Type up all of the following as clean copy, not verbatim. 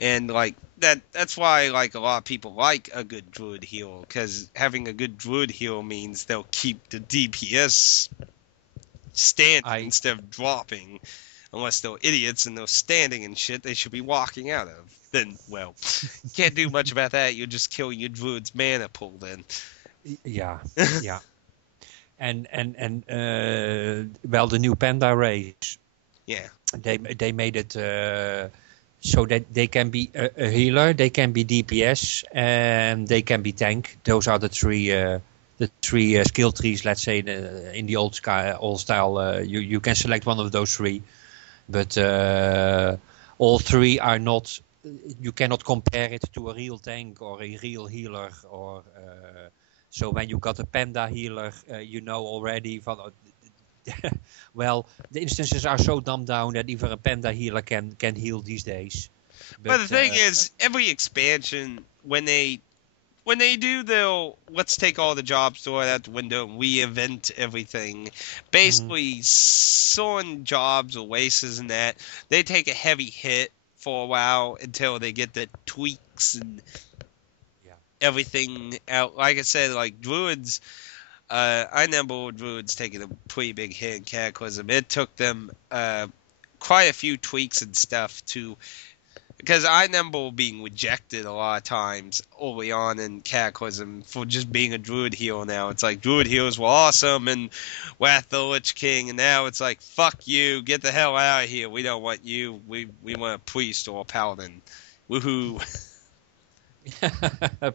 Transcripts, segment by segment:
And like that's why like a lot of people like a good druid heal, because having a good druid heal means they'll keep the DPS standing I instead of dropping. Unless they're idiots and they're standing and shit they should be walking out of. Then, well, can't do much about that. You're just killing your druid's mana pool then. yeah, yeah. Well, the new Panda race, Yeah. they made it so that they can be a healer, they can be DPS, and they can be tank. Those are the three skill trees. Let's say in the old style, you can select one of those three, but all three are not. You cannot compare it to a real tank or a real healer or. So when you got a panda healer, you know already from well, the instances are so dumbed down that even a panda healer can heal these days. But the But thing is, every expansion, when they do, they'll let's take all the jobs, throw it out the window, and reinvent everything. mm, Basically, sawing jobs or races and that, they take a heavy hit for a while until they get the tweaks and yeah, everything out. Like I said, like druids, I remember druids taking a pretty big hit in Cataclysm. It took them quite a few tweaks and stuff to, because I remember being rejected a lot of times early on in Cataclysm for just being a druid hero. Now it's like druid heroes were awesome and Wrath of the Lich King, and now it's like fuck you, get the hell out of here. We don't want you. We want a priest or a paladin. Woohoo!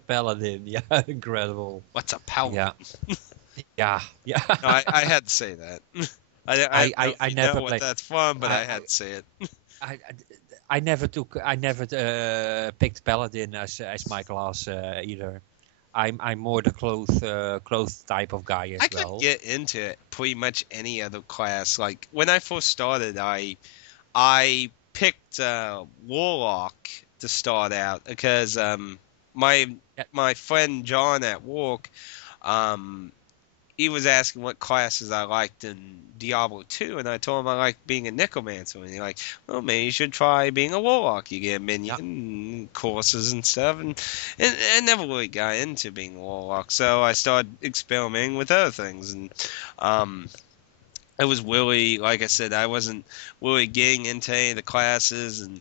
paladin, yeah, incredible, What's a paladin? yeah, yeah, yeah. No, I had to say that. I don't know if I you know never what play. that's from, but I, I had to say it. I, I never picked paladin as my class either. I'm more the cloth type of guy I as could well. get into pretty much any other class. Like when I first started, I picked Warlock to start out because my Yeah. my friend John at work, um he was asking what classes I liked in Diablo 2, and I told him I liked being a necromancer, and he's like, well, maybe you should try being a warlock. You get Yeah. minion courses and stuff, and I never really got into being a warlock, so I started experimenting with other things, and um, it was really, like I said, I wasn't really getting into any of the classes, and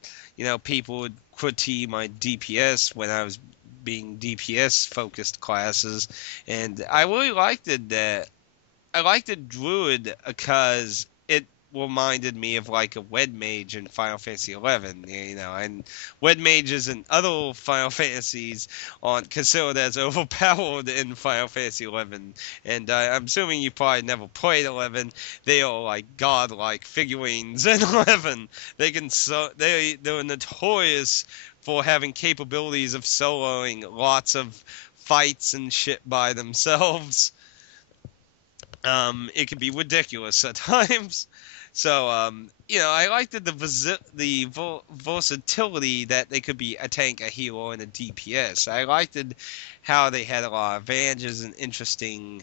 people would critique my DPS when I was being DPS focused classes, and I really liked it that I liked the druid because it reminded me of like a wed mage in Final Fantasy 11, and wed mages in other Final Fantasies aren't considered as overpowered in Final Fantasy 11. And I'm assuming you probably never played 11. They are like godlike figurines in 11. They're notorious for having capabilities of soloing lots of fights and shit by themselves. It can be ridiculous at times. So, I liked the versatility that they could be a tank, a hero, and a DPS. I liked how they had a lot of advantages and interesting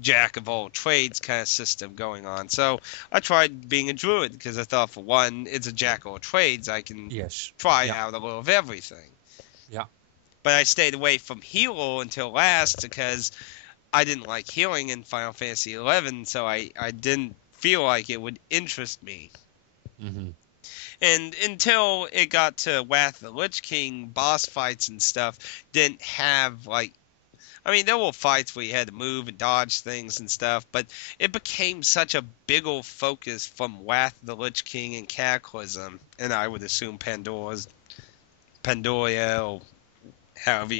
jack of all trades kind of system going on. So I tried being a druid because I thought, for one, it's a jack of all trades. I can Yes. try Yeah. out a little of everything. Yeah. But I stayed away from hero until last because I didn't like healing in Final Fantasy 11, so I didn't feel like it would interest me. Hmm. And until it got to Wrath of the Lich King, boss fights and stuff didn't have like. I mean, there were fights where you had to move and dodge things and stuff, but it became such a bigger focus from Wrath of the Lich King and Cataclysm, and I would assume Pandoria, or however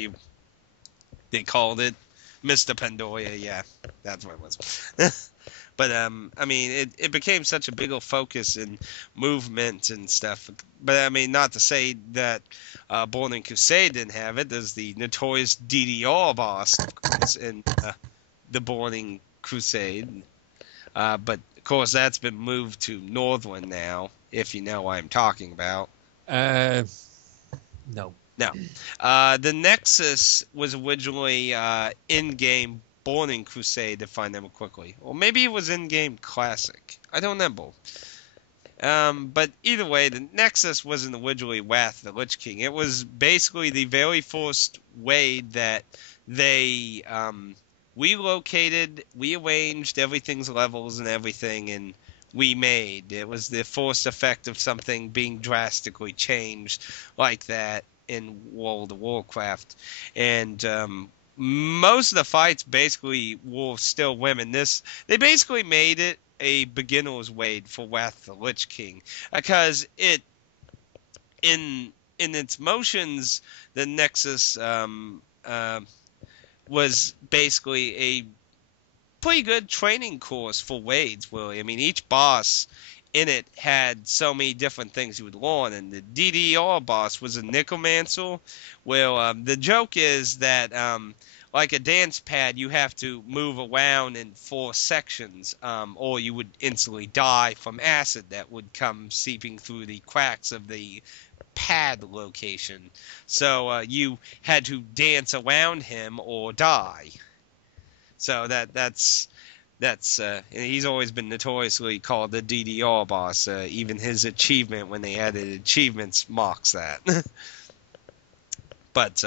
they called it. Mr. Pandoria, yeah, that's what it was. But I mean, it became such a bigger focus in movement and stuff. But I mean, not to say that Born in Crusade didn't have it. There's the notorious DDR boss, of course, in the Born in Crusade. But of course, that's been moved to Northland now, if you know what I'm talking about. Uh, no. No. The Nexus was originally in-game Born in Crusade, to find them quickly. Or maybe it was in-game Classic. I don't remember. But either way, the Nexus wasn't originally Wrath of the Lich King. It was basically the very first Wade that they relocated, rearranged everything's levels and everything, and remade. It was the first effect of something being drastically changed like that in World of Warcraft. And most of the fights basically were still women. They basically made it a beginner's Wade for Wrath of the Lich King because it in its motions the Nexus was basically a pretty good training course for Wades, really. I mean, each boss in it had so many different things you would learn, and the DDR boss was a Necromancer. Well, the joke is that, like a dance pad, you have to move around in 4 sections, or you would instantly die from acid that would come seeping through the cracks of the pad location. So you had to dance around him or die. So that's he's always been notoriously called the DDR boss. Even his achievement when they added achievements mocks that. But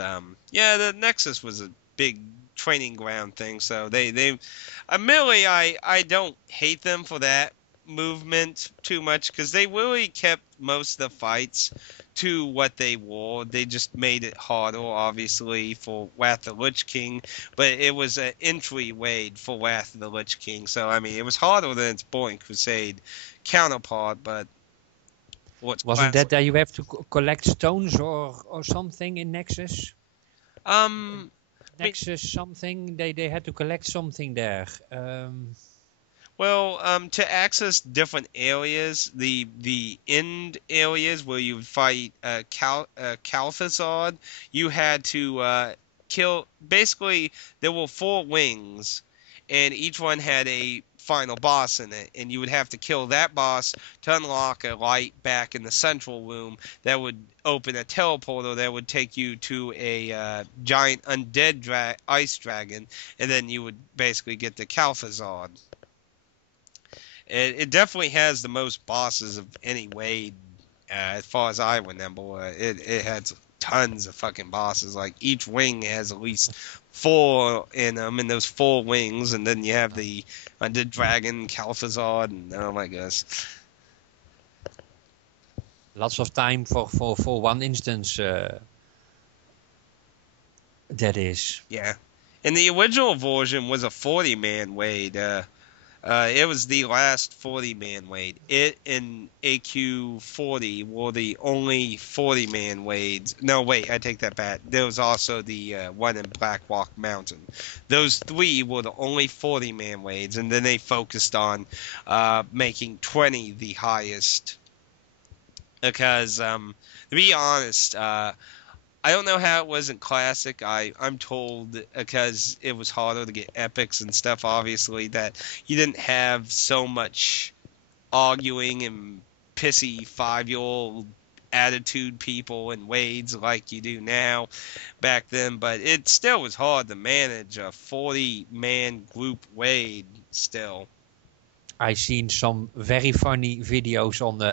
yeah, the Nexus was a big training ground thing. So they admittedly I don't hate them for that movement too much because they really kept most of the fights to what they were. They just made it harder, obviously, for Wrath of the Lich King, but it was an entry raid for Wrath of the Lich King. So I mean, it was harder than its Burning Crusade counterpart, but what's Wasn't that classic? that you have to collect stones or something in Nexus? Um, I mean, Nexus something? They had to collect something there. well, to access different areas, the end areas where you would fight Calthazard, you had to kill. Basically, there were 4 wings, and each one had a final boss in it, and you would have to kill that boss to unlock a light back in the central room that would open a teleporter that would take you to a giant undead ice dragon, and then you would basically get the Calthazard. It definitely has the most bosses of any Wade, as far as I remember. It has tons of fucking bosses. Like each wing has at least 4 in them, and those 4 wings, and then you have the Undead Dragon, Calphazard, and oh my gosh. Lots of time for one instance. That is. Yeah. And the original version was a 40-man Wade. It was the last 40-man Wade. It and AQ40 were the only 40-man Wades. No, wait, I take that back. There was also the one in Blackwalk Mountain. Those 3 were the only 40-man Wades, and then they focused on making 20 the highest. Because, to be honest, I don't know how it was in Classic. I'm told because it was harder to get epics and stuff, obviously, that you didn't have so much arguing and pissy 5-year-old attitude people and Wades like you do now back then. But it still was hard to manage a 40-man group Wade still. I seen some very funny videos on the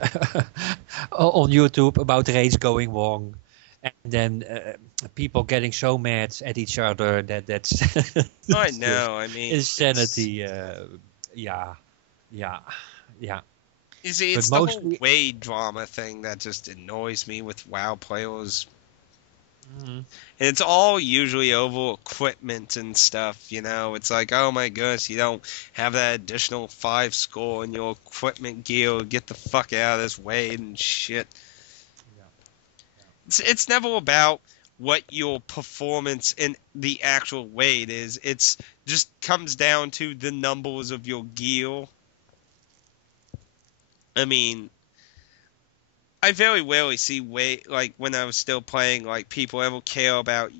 on YouTube about raids going wrong, and then people getting so mad at each other that's I it's just know. I mean, insanity. Yeah, yeah, yeah. you see, But it's the whole mostly, Wade drama thing that just annoys me with WoW players. mm, And it's all usually over equipment and stuff, you know. It's like, oh my goodness, you don't have that additional 5 score in your equipment gear. Get the fuck out of this Wade and shit. yeah, It's never about what your performance in the actual Wade is. It's just comes down to the numbers of your gear. I mean, I very rarely see like when I was still playing, like people ever care about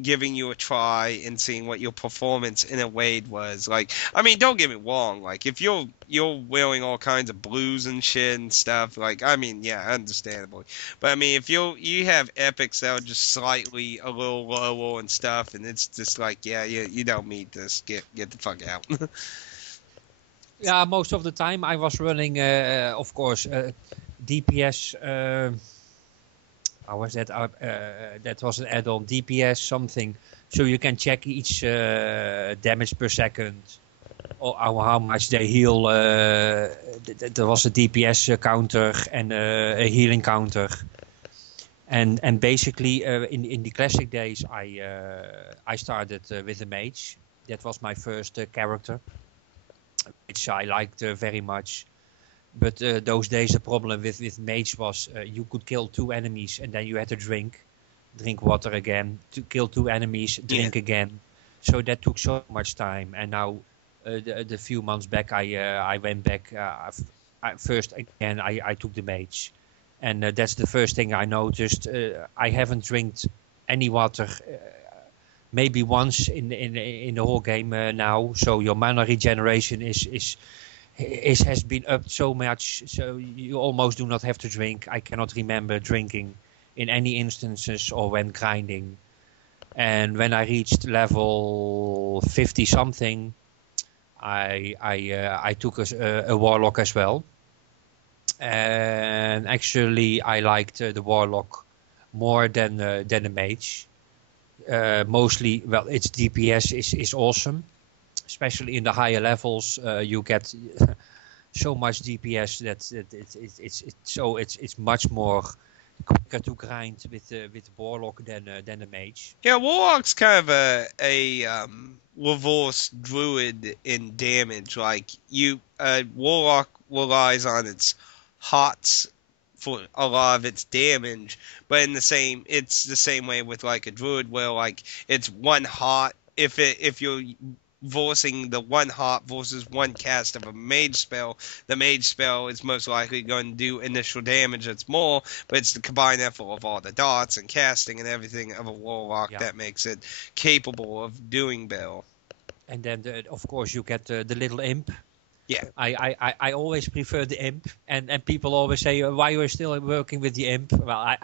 giving you a try and seeing what your performance in a raid was. Like, I mean, don't get me wrong. Like, if you're wearing all kinds of blues and shit and stuff, like, I mean, yeah, understandably. But I mean, if you have epics that are just slightly a little lower and stuff, and it's just like, yeah, you don't need this. Get the fuck out. Yeah, most of the time I was running, of course, DPS. How was that? That was an add-on DPS something, so you can check each damage per second, or how much they heal. There was a DPS counter and a healing counter, and basically in the classic days I started with a mage. That was my first character, which I liked very much. But those days the problem with mage was you could kill two enemies and then you had to drink water again, to kill two enemies, Yeah. drink again. So that took so much time. And now the few months back I went back first again I took the mage. And that's the first thing I noticed. I haven't drank any water maybe once in the whole game now. So your mana regeneration has been upped so much, so you almost do not have to drink. I cannot remember drinking in any instances or when grinding. And when I reached level 50 something, I took a warlock as well. And actually, I liked the warlock more than a mage. Mostly, well, its DPS is awesome, especially in the higher levels. You get so much DPS that it's much more quicker to grind with warlock than a mage. Yeah, Warlock's kind of a reverse druid in damage. Like Warlock relies on its hots for a lot of its damage, but it's the same way with like a druid where like it's one hot. If you're voicing the one hot versus one cast of a mage spell, the mage spell is most likely going to do initial damage that's more, but it's the combined effort of all the dots and casting and everything of a warlock Yeah. that makes it capable of doing Bill. And then of course you get the little imp. Yeah. I always prefer the imp, and people always say why you're still working with the imp. Well,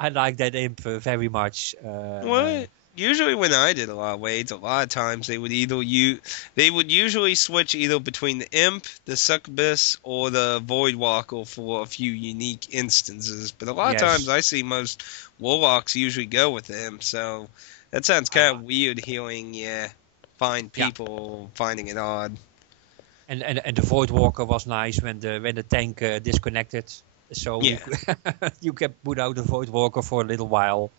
I like that imp very much. Well, usually when I did a lot of raids, a lot of times they would usually switch either between the imp, the succubus, or the voidwalker for a few unique instances. But a lot of times Yes, I see most warlocks usually go with the imp, so that sounds I kind like. of weird hearing find Yeah, people finding it odd. and the voidwalker was nice when the tank disconnected, so Yeah. you can put out the voidwalker for a little while.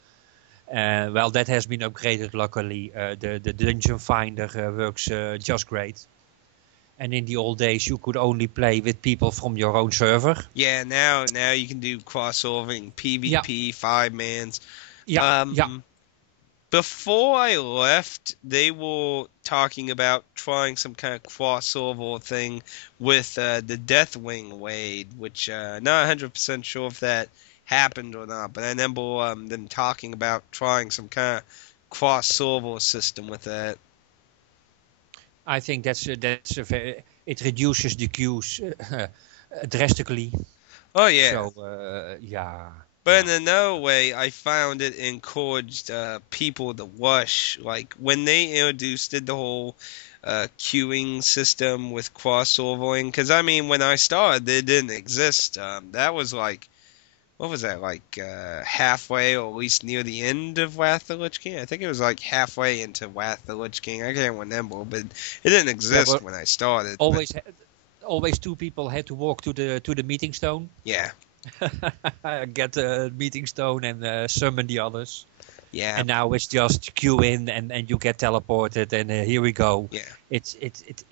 Well, that has been upgraded luckily. The dungeon finder works just great. And in the old days, you could only play with people from your own server. Yeah, now you can do crossovering, Yeah, PvP, five mans. yeah, yeah. Um, Before I left, they were talking about trying some kind of crossover thing with the Deathwing raid, which not 100% sure if that happened or not, but I remember them talking about trying some kind of crossover system with that. I think that's a very, it reduces the queues drastically. Oh yeah, So yeah, but yeah, in another way, I found it encouraged people to rush. Like when they introduced the whole queuing system with crossovering, because I mean, when I started, it didn't exist. That was like, what was that, like halfway or at least near the end of Wrath of the Lich King? I think it was like halfway into Wrath of the Lich King. I can't remember, but it didn't yeah. exist But when I started. But always, always two people had to walk to the meeting stone, yeah, get the meeting stone, and summon the others. yeah, And now it's just queue in, and you get teleported, and here we go. yeah. It's It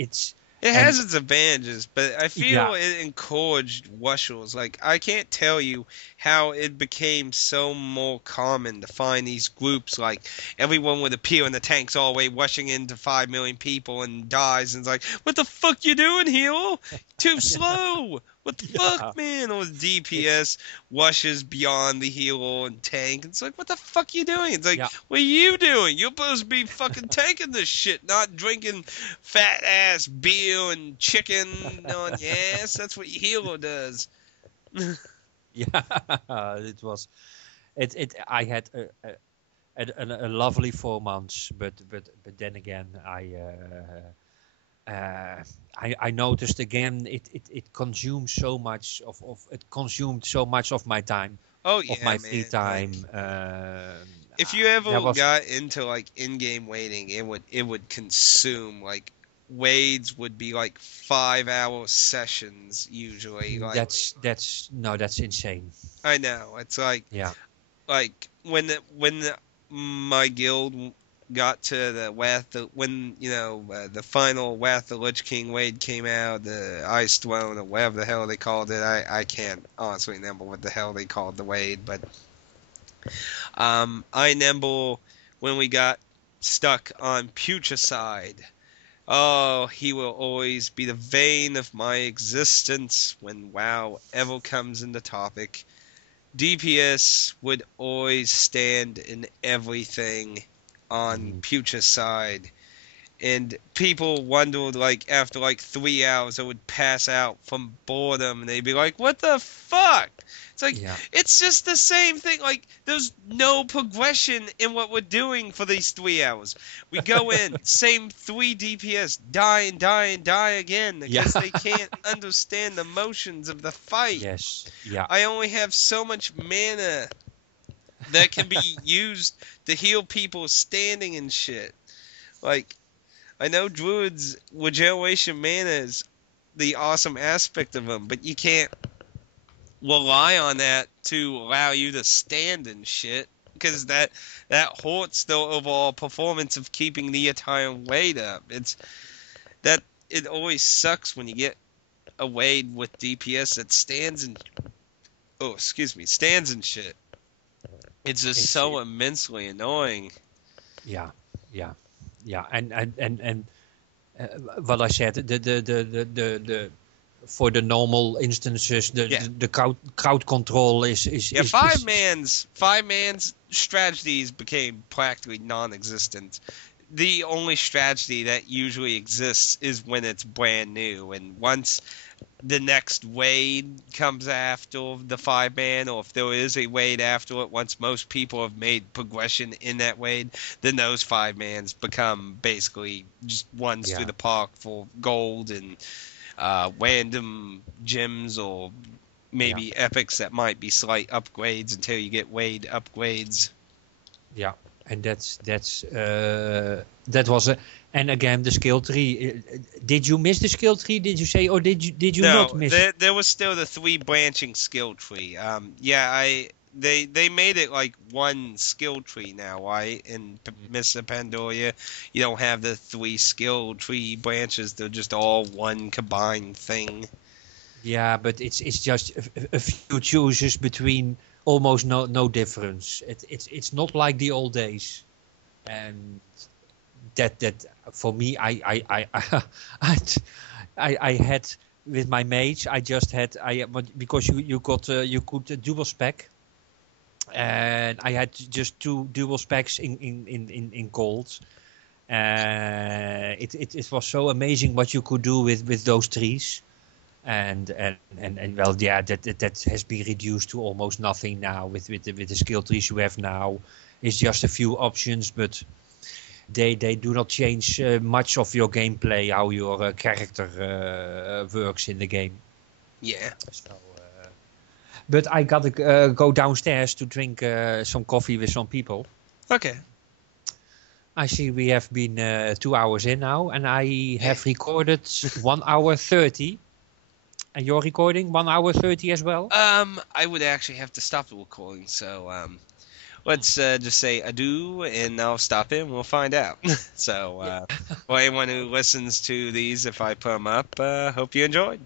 and has its advantages, but I feel yeah, it encouraged wushers. Like, I can't tell you how it became so more common to find these groups. Like, everyone would appear in the tanks all the way, rushing into 5 million people and dies. And it's like, what the fuck you doing here? Too slow! What the yeah. fuck, man? Or It's DPS rushes beyond the hero and tank. It's like, what the fuck you doing? It's like, yeah, what are you doing? You're supposed to be fucking tanking this shit, not drinking fat ass beer and chicken on your ass. That's what your hero does. yeah. It was it. I had a lovely 4 months, but then again, uh, I noticed again it consumes so much of it consumed so much of my time, Oh of yeah, my free man. time. Like if you There ever was got into like in-game waiting, it would consume like wades would be like 5 hour sessions usually. Like that's no, that's insane. I know it's Yeah. like my guild got to the when the final Wrath of the Lich King Wade came out, the Ice Throne or whatever the hell they called it. I can't honestly remember what the hell they called the Wade, but I remember when we got stuck on Putricide. Oh, he will always be the vein of my existence when WoW ever comes into topic. DPS would always stand in everything on Mhm. Putricide. And people wondered, like, after like 3 hours, I would pass out from boredom, and they'd be like, "What the fuck?" It's like, Yeah. it's just the same thing. Like, there's no progression in what we're doing for these 3 hours. We go in, same 3 DPS, die and die and die again Yeah. because they can't understand the motions of the fight. Yes. Yeah. I only have so much mana that can be used to heal people standing and shit. Like, I know druids regeneration mana is the awesome aspect of them, but you can't rely on that to allow you to stand and shit because that hurts the overall performance of keeping the entire weight up. That it always sucks when you get a Wade with DPS that stands and stands and shit. It's just It's so immensely annoying. yeah. Yeah. Yeah. And uh, what I said, the for the normal instances, Yeah. the crowd control Yeah, is five man's strategies became practically non-existent. The only strategy that usually exists is when it's brand new, and once the next wave comes after the 5 man, or if there is a wave after it, once most people have made progression in that wave, then those 5 mans become basically just ones through yeah. the park for gold and random gems or Yeah. maybe epics that might be slight upgrades until you get Wade upgrades. Yeah, and that was a, and again the skill tree. Did you miss the skill tree? Did you say, or did you not No, miss? there was still the 3 branching skill tree. Yeah, they made it like one skill tree now, right? In Mr. Pandoria, you don't have the 3 skill tree branches; they're just all one combined thing. Yeah, but it's just a few choices between almost no difference. It's not like the old days, and that for me I I had with my mates. I just had but because you got you could dual spec, and I had just two dual specs in gold. It was so amazing what you could do with those trees, and well, yeah, that has been reduced to almost nothing now with the skill trees you have now. It's just a few options, but they do not change much of your gameplay, how your character works in the game. Yeah. So, but I gotta go downstairs to drink some coffee with some people. Okay. I see we have been 2 hours in now, and I Yeah. have recorded 1 hour 30. And you're recording 1 hour 30 as well? I would actually have to stop the recording, so let's just say adieu, and I'll stop it, and we'll find out. So, Yeah. for anyone who listens to these, if I put them up, hope you enjoyed.